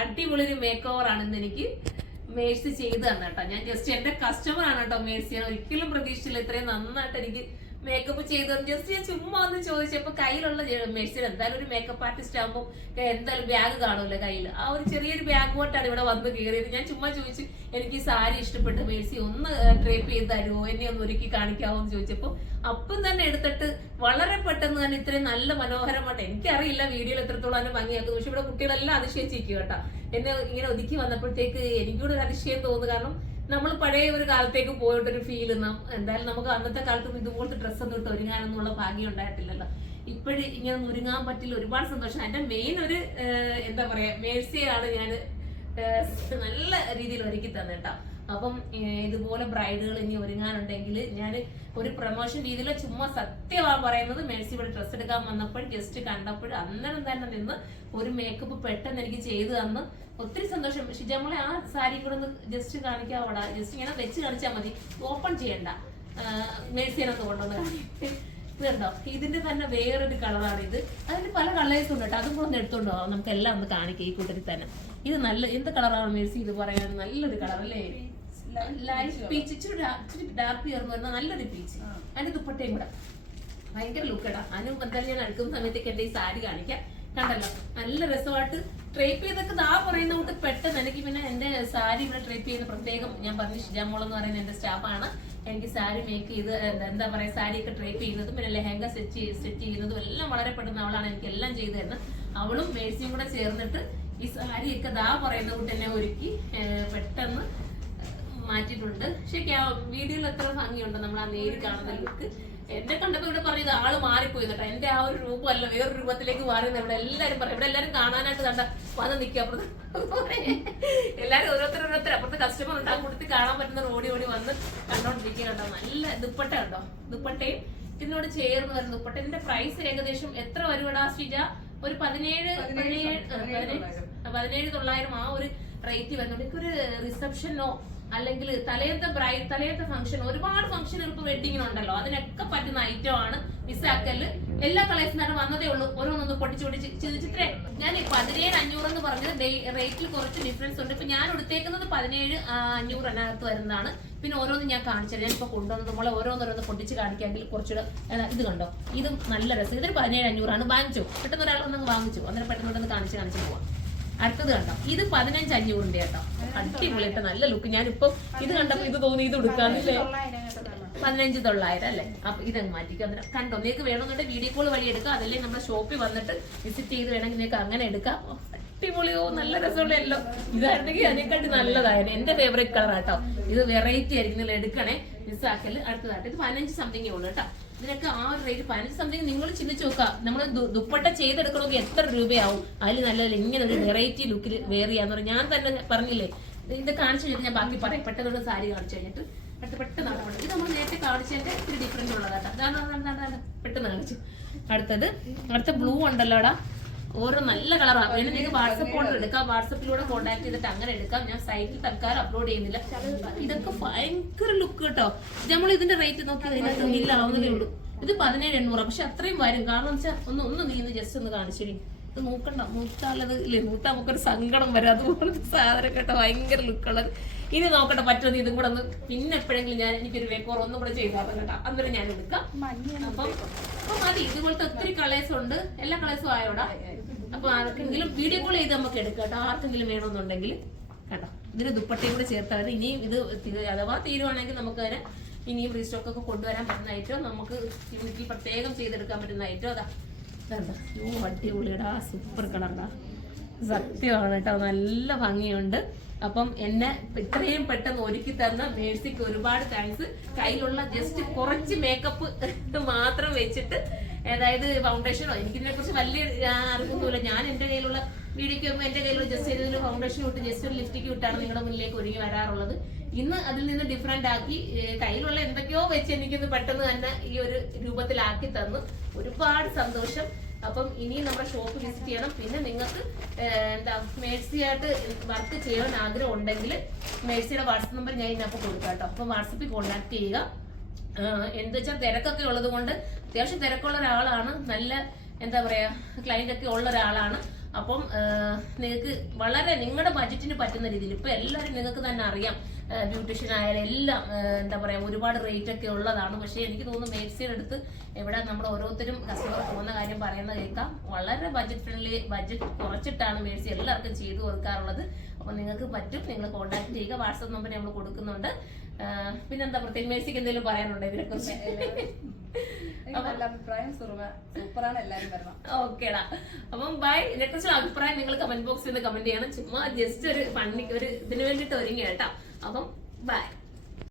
അടിപൊളി ഒരു make over ആണെന്ന് എനിക്ക് മേഴ്സി ചെയ്ത് തന്നെ കേട്ടോ. ഞാൻ ജസ്റ്റ് എന്റെ കസ്റ്റമർ ആണ് കേട്ടോ മേഴ്സി. ഞാൻ ഒരിക്കലും പ്രതീക്ഷിച്ചില്ല ഇത്രയും നന്നായിട്ട് എനിക്ക് മേക്കപ്പ് ചെയ്തു. ജസ്റ്റ് ഞാൻ ചുമ്മാ ഒന്ന് ചോദിച്ചപ്പോ കയ്യിലുള്ള മേഴ്സിയിൽ എന്തായാലും ഒരു മേക്കപ്പ് ആർട്ടിസ്റ്റ് ആകുമ്പോൾ എന്തായാലും ബാഗ് കാണുമല്ലോ കയ്യിൽ. ആ ഒരു ചെറിയൊരു ബാഗ് കൊണ്ടാണ് ഇവിടെ വന്ന് കയറിയത്. ഞാൻ ചുമ്മാ ചോദിച്ചു എനിക്ക് ഈ സാരി ഇഷ്ടപ്പെട്ട് മേഴ്സി ഒന്ന് ഡ്രേപ്പ് ചെയ്ത് തരുമോ, എന്നെ ഒന്ന് ഒരുക്കി കാണിക്കാവോ എന്ന് ചോദിച്ചപ്പോൾ അപ്പം തന്നെ എടുത്തിട്ട് വളരെ പെട്ടെന്ന് തന്നെ ഇത്രയും നല്ല മനോഹരമായിട്ട്, എനിക്കറിയില്ല വീഡിയോയിൽ എത്രത്തോളം തന്നെ ഭംഗിയാക്കുന്നു, പക്ഷെ ഇവിടെ കുട്ടികളെല്ലാം അതിശയിച്ചിരിക്കും കേട്ടോ. എന്നെ ഇങ്ങനെ ഒതുക്കി വന്നപ്പോഴത്തേക്ക് എനിക്കൂടെ ഒരു അതിശയം തോന്നുന്നു. കാരണം നമ്മൾ പഴയ ഒരു കാലത്തേക്ക് പോയിട്ടൊരു ഫീൽ. എന്തായാലും നമുക്ക് അന്നത്തെ കാലത്ത് ഇതുപോലത്തെ ഡ്രസ്സൊന്നും ഇട്ട് ഒരുങ്ങാനൊന്നുള്ള ഭാഗ്യം ഉണ്ടായിട്ടില്ലല്ലോ. ഇപ്പോഴും ഇങ്ങനെ ഒരുങ്ങാൻ പറ്റില്ല. ഒരുപാട് സന്തോഷം. എന്റെ മെയിൻ ഒരു എന്താ പറയാ മേഴ്സിയാണ് ഞാൻ നല്ല രീതിയിൽ ഒരുക്കി തന്നെ കേട്ടോ. അപ്പം ഇതുപോലെ ബ്രൈഡുകൾ ഇനി ഒരുങ്ങാനുണ്ടെങ്കിൽ ഞാൻ ഒരു പ്രൊമോഷൻ രീതിയിൽ ചുമ്മാ സത്യമാണ് പറയുന്നത്. മേഴ്സി ഇവിടെ ഡ്രസ്സ് എടുക്കാൻ വന്നപ്പോൾ ജസ്റ്റ് കണ്ടപ്പോൾ അന്നേരം തന്നെ നിന്ന് ഒരു മേക്കപ്പ് പെട്ടെന്ന് എനിക്ക് ചെയ്തു തന്ന് ഒത്തിരി സന്തോഷം. ഷിജ നമ്മളെ ആ സാരി കൂടെ ഒന്ന് ജസ്റ്റ് കാണിക്കാവൂടാ. ജസ്റ്റ് ഇങ്ങനെ വെച്ച് കാണിച്ചാൽ മതി, ഓപ്പൺ ചെയ്യണ്ട. മേഴ്സിനൊന്ന് കൊണ്ടുവന്ന് കാണിക്കും. ഇതുണ്ടോ, ഇതിന്റെ തന്നെ വേറൊരു കളറാണ് ഇത്. അതിന് പല കളേഴ്സും ഉണ്ട് കേട്ടോ. അതും കൂടെ ഒന്ന് എടുത്തോണ്ടോ, നമുക്ക് എല്ലാം ഒന്ന് കാണിക്കാം ഈ കൂട്ടത്തിൽ തന്നെ. ഇത് നല്ല എന്ത് കളറാണ് മേഴ്സി ഇത് പറയാൻ? നല്ലൊരു കളർ അല്ലേ, ലൈറ്റ് പീച്ച്, ഇച്ചിരി ഡാർക്ക് ചേർന്ന് വരുന്ന നല്ലൊരു പീച്ച്. അതിന്റെ ദുപ്പട്ടയും കൂടെ ഭയങ്കര ലുക്കടാ. അതിനും എന്തായാലും ഞാൻ അടുക്കുന്ന സമയത്തേക്ക് എന്റെ ഈ സാരി കാണിക്കാം. കണ്ടല്ലോ, നല്ല രസമായിട്ട് ട്രേപ്പ് ചെയ്തൊക്കെ ദാ പറയുന്ന കൊണ്ട് പെട്ടെന്ന് എനിക്ക്. പിന്നെ എന്റെ സാരി ഇവിടെ ട്രേപ്പ് ചെയ്യുന്ന പ്രത്യേകം ഞാൻ പറഞ്ഞു, ഷിജാമോൾ എന്ന് പറയുന്ന എന്റെ സ്റ്റാഫാണ് എനിക്ക് സാരി മേക്ക് ചെയ്ത് എന്താ പറയാ സാരിയൊക്കെ ട്രേപ്പ് ചെയ്യുന്നതും പിന്നെ ലെഹങ്ക സെറ്റ് ചെയ്യുന്നതും എല്ലാം വളരെ പെട്ടെന്ന് അവളാണ് എനിക്ക് എല്ലാം ചെയ്തു തരുന്നത്. അവളും മേഴ്സിയും കൂടെ ചേർന്നിട്ട് ഈ സാരിയൊക്കെ ദാ പറയുന്ന കൊണ്ട് തന്നെ ഒരുക്കി പെട്ടെന്ന് മാറ്റിയിട്ടുണ്ട്. പക്ഷെ വീഡിയോയിൽ എത്ര ഭംഗിയുണ്ട് നമ്മൾ ആ നേരിൽ കാണുന്ന ലുക്ക്. എന്നെ കണ്ടപ്പോ ഇവിടെ പറഞ്ഞത് ആള് മാറിപ്പോയി കേട്ടോ. എന്റെ ആ ഒരു രൂപമല്ല വേറൊരു രൂപത്തിലേക്ക് മാറുന്നത് ഇവിടെ എല്ലാരും പറയും. ഇവിടെ എല്ലാരും കാണാനായിട്ട് കണ്ട വന്ന് നിൽക്കുക അപ്പുറത്ത്. എല്ലാരും ഓരോരുത്തർ അപ്പുറത്ത് കസ്റ്റമർ ഉണ്ടാകും കൊടുത്ത് കാണാൻ പറ്റുന്ന ഓടി വന്ന് കണ്ടോണ്ടിരിക്കുക കേട്ടോ. നല്ല ദുപ്പട്ട ഉണ്ടോ, ദുപ്പട്ടയും ഇതിനോട് ചേർന്ന് വരുന്ന ദുപ്പട്ട. ഇതിന്റെ പ്രൈസ് ഏകദേശം എത്ര വരുവാടാ ശ്രീജ? ഒരു 17,900 ആ ഒരു റേറ്റ് വരുന്നുണ്ട്. എനിക്കൊരു റിസപ്ഷനോ അല്ലെങ്കിൽ തലേത്തെ ഫംഗ്ഷൻ, ഒരുപാട് ഫംഗ്ഷൻ ഇപ്പൊ വെഡിങ്ങിനുണ്ടല്ലോ, അതിനൊക്കെ പറ്റുന്ന ഐറ്റം ആണ്. മിസ്സാക്കല് എല്ലാ കളേഴ്സിനാണ് വന്നതേ ഉള്ളൂ. ഓരോന്നൊന്ന് പൊട്ടിച്ച് ചിത്രേ ഞാൻ 17,500 എന്ന് പറഞ്ഞത് റേറ്റിൽ കുറച്ച് ഡിഫറൻസ് ഉണ്ട്. ഇപ്പൊ ഞാൻ എടുത്തേക്കുന്നത് 17,500 വരുന്നതാണ്. പിന്നെ ഓരോന്ന് ഞാൻ കാണിച്ചത് ഞാൻ ഇപ്പൊ കൊണ്ടുവന്നത് നമ്മളെ ഓരോന്നോരോന്ന് പൊട്ടിച്ച് കാണിക്കാമെങ്കിൽ കുറച്ചുകൂടെ. ഇത് കണ്ടോ, ഇതും നല്ല രസം. ഇതൊരു 17,500 വാങ്ങിച്ചു. പെട്ടെന്ന് ഒരാൾ വന്ന് വാങ്ങിച്ചു, അന്നേരം പെട്ടെന്ന് കാണിച്ച് പോവാം. അടുത്തത് കണ്ടോ, ഇത് 15,500 കേട്ടോ. അടിപൊളി കേട്ടോ, നല്ല ലുക്ക്. ഞാനിപ്പോ ഇത് കണ്ടപ്പോ ഇത് തോന്നി ഇത് കൊടുക്കാന്നില്ലേ. 15,900 അല്ലേ. അപ്പൊ ഇതങ്ങ് മാറ്റിക്കും. കണ്ടോ, നിങ്ങൾക്ക് വേണമെന്നുണ്ടെങ്കിൽ വീഡിയോ കോൾ വഴി എടുക്കാം. അതല്ലേ നമ്മുടെ ഷോപ്പിൽ വന്നിട്ട് വിസിറ്റ് ചെയ്ത് വേണമെങ്കിൽ നിങ്ങൾക്ക് അങ്ങനെ എടുക്കാം. അടിപൊളിയോ, നല്ല രസമുള്ള എല്ലോ. ഇതായിരുന്നെങ്കിൽ അതിനെക്കാട്ടി നല്ലതായിരുന്നു. എന്റെ ഫേവറേറ്റ് കളർ കേട്ടോ. ഇത് വെറൈറ്റി ആയിരിക്കും, നിങ്ങൾ എടുക്കണേ, മിസ്സാക്കല്. അടുത്തതായിട്ട് ഇത് 15 സംതിങ്ങേ ഉള്ളൂ കേട്ടോ. ഇതിനൊക്കെ ആ ഒരു റേറ്റ് 15 സംതിങ്. നിങ്ങൾ ചിന്തിച്ചു നോക്കാം, നമ്മൾ ദുപ്പട്ട ചെയ്തെടുക്കണമെങ്കിൽ എത്ര രൂപയാവും. അതിൽ നല്ലതല്ല ഇങ്ങനെ ഒരു വെറൈറ്റി ലുക്കിൽ വെയർ ചെയ്യാന്ന് പറഞ്ഞാൽ. ഞാൻ തന്നെ പറഞ്ഞില്ലേ, ഇത് കാണിച്ചു കഴിഞ്ഞിട്ട് ഞാൻ ബാക്കി പറയാം. പെട്ടെന്ന് സാരി കാണിച്ചു കഴിഞ്ഞിട്ട് പെട്ടെന്ന് നടക്കണം. ഇത് നമ്മൾ നേരത്തെ കാണിച്ചതിന്റെ ഇത്തിരി ഡിഫറൻറ്റ് ഉള്ളതാട്ടോ. പെട്ടെന്ന് കാണിച്ചു. അടുത്ത ബ്ലൂ ഉണ്ടല്ലോടാ, ഓരോ നല്ല കളറാണ്. വേണം നിങ്ങൾക്ക് വാട്സപ്പ് ഓർഡർ എടുക്കാം. വാട്സപ്പിലൂടെ കോൺടാക്ട് ചെയ്തിട്ട് അങ്ങനെ എടുക്കാം. ഞാൻ സൈറ്റിൽ തൽക്കാലം അപ്ലോഡ് ചെയ്യുന്നില്ല. ഇതൊക്കെ ഭയങ്കര ലുക്ക് കേട്ടോ. നമ്മൾ ഇതിന്റെ റേറ്റ് നോക്കി അതിനകത്ത് നില്ലാവുന്നതേ ഉള്ളൂ. ഇത് 17,800. പക്ഷെ അത്രയും വരും. കാരണം വെച്ചാൽ ഒന്ന് നീ ജസ്റ്റ് ഒന്ന് കാണിച്ചിടി. ഇത് നോക്കണ്ട, നൂറ്റാലത് ഇല്ലേ, നൂറ്റാ നമുക്കൊരു സങ്കടം വരും. അതുപോലത്തെ സാധനം കേട്ടോ, ഭയങ്കര ലുക്കുള്ളത്. ഇനി നോക്കട്ടെ പറ്റുമെന്ന് ഇതും കൂടെ ഒന്ന് പിന്നെ എപ്പോഴെങ്കിലും ഞാൻ എനിക്കൊരു വേക്കോർ ഒന്നും കൂടെ ചെയ്താൽ കേട്ടോ. അന്നേരം ഞാൻ എടുക്കാം. അപ്പം മതി. ഇതുപോലത്തെ ഒത്തിരി കളേഴ്സ് ഉണ്ട്. എല്ലാ കളേഴ്സും ആയോടാ. അപ്പൊ ആർക്കെങ്കിലും വീഡിയോ കോൾ ചെയ്ത് നമുക്ക് എടുക്കാം കേട്ടോ. ആർക്കെങ്കിലും വേണമെന്നുണ്ടെങ്കിൽ കേട്ടോ. ഇതിന് ദുപ്പട്ടയും കൂടെ ചേർത്താൽ ഇനിയും ഇത് അഥവാ തീരുവാണെങ്കിൽ നമുക്ക് അതിന് ഇനിയും റീസ്റ്റോക്ക് ഒക്കെ കൊണ്ടുവരാൻ പറ്റുന്ന ഐറ്റം, നമുക്ക് വീട്ടിൽ പ്രത്യേകം ചെയ്തെടുക്കാൻ പറ്റുന്ന ഐറ്റം. അതാ അടിപൊളിയടാ, സൂപ്പർ കളറാ, സത്യമാണ് കേട്ടോ, നല്ല ഭംഗിയുണ്ട്. അപ്പം എന്നെ ഇത്രയും പെട്ടെന്ന് ഒരുക്കി തന്ന മേഴ്സിക്ക് ഒരുപാട് താങ്ക്സ്. കയ്യിലുള്ള ജസ്റ്റ് കുറച്ച് മേക്കപ്പ് മാത്രം വെച്ചിട്ട്, അതായത് ഫൗണ്ടേഷനോ എനിക്കിതിനെ കുറിച്ച് വലിയ അറിവൊന്നുമില്ല. ഞാൻ എന്റെ കയ്യിലുള്ള വീഡിയോക്ക് വരുമ്പോൾ എന്റെ കയ്യിലുള്ള ജസ്റ്റ് ഏതെങ്കിലും ഫൗണ്ടേഷൻ ഇട്ട് ജസ്റ്റ് ഒരു ലിപ്സ്റ്റിക് ഇട്ടാണ് നിങ്ങളുടെ മുന്നിലേക്ക് ഒരുങ്ങി വരാറുള്ളത്. ഇന്ന് അതിൽ നിന്ന് ഡിഫറെന്റ് ആക്കി കയ്യിലുള്ള എന്തൊക്കെയോ വെച്ച് എനിക്കിന്ന് പെട്ടെന്ന് തന്നെ ഈ ഒരു രൂപത്തിലാക്കി തന്നു. ഒരുപാട് സന്തോഷം. അപ്പം ഇനിയും നമ്മുടെ ഷോപ്പ് വിസിറ്റ് ചെയ്യണം. പിന്നെ നിങ്ങൾക്ക് എന്താ മേഴ്സിയായിട്ട് വർക്ക് ചെയ്യാൻ ആഗ്രഹം ഉണ്ടെങ്കിൽ മേഴ്സിയുടെ വാട്സപ്പ് നമ്പർ ഞാൻ ഇതിനകത്ത് കൊടുക്കാം കേട്ടോ. അപ്പം വാട്സപ്പിൽ കോൺടാക്ട് ചെയ്യുക. എന്താ വെച്ചാൽ തിരക്കൊക്കെ ഉള്ളത് കൊണ്ട്, അത്യാവശ്യം തിരക്കുള്ള ഒരാളാണ്, നല്ല എന്താ പറയാ ക്ലയന്റ് ഒക്കെ ഉള്ള ഒരാളാണ്. അപ്പം നിങ്ങൾക്ക് വളരെ നിങ്ങളുടെ ബഡ്ജറ്റിന് പറ്റുന്ന രീതിയിൽ ഇപ്പൊ എല്ലാവരും നിങ്ങൾക്ക് തന്നെ അറിയാം, ബ്യൂട്ടീഷ്യൻ ആയാലും എല്ലാം എന്താ പറയാ ഒരുപാട് റേറ്റ് ഒക്കെ ഉള്ളതാണ്. പക്ഷെ എനിക്ക് തോന്നുന്നു മേഴ്സിയുടെ അടുത്ത് ഇവിടെ നമ്മൾ ഓരോരുത്തരും കസ്റ്റമർ പോകുന്ന കാര്യം പറയുന്നത് കേൾക്കാം, വളരെ ബഡ്ജറ്റ് ഫ്രണ്ട്ലി, ബഡ്ജറ്റ് കുറച്ചിട്ടാണ് മേഴ്സി എല്ലാവർക്കും ചെയ്തു കൊടുക്കാറുള്ളത്. അപ്പൊ നിങ്ങൾക്ക് പറ്റും, നിങ്ങൾ കോൺടാക്ട് ചെയ്യുക. വാട്സാപ്പ് നമ്പർ നമ്മൾ കൊടുക്കുന്നുണ്ട്. പിന്നെന്താ പ്രത്യേകം മേഴ്സിക്ക് എന്തെങ്കിലും പറയാനുണ്ടോ ഇതിനെ കുറിച്ച്? ഓക്കേടാ, അപ്പം ബൈ. ഇതിനെക്കുറിച്ചുള്ള അഭിപ്രായം നിങ്ങൾ കമന്റ് ബോക്സിൽ കമന്റ് ചെയ്യണം. ചുമ്മാ ജസ്റ്റ് ഒരു ഇതിന് വേണ്ടിട്ട് ഒരുങ്ങി കേട്ടോ. അപ്പം ബൈ.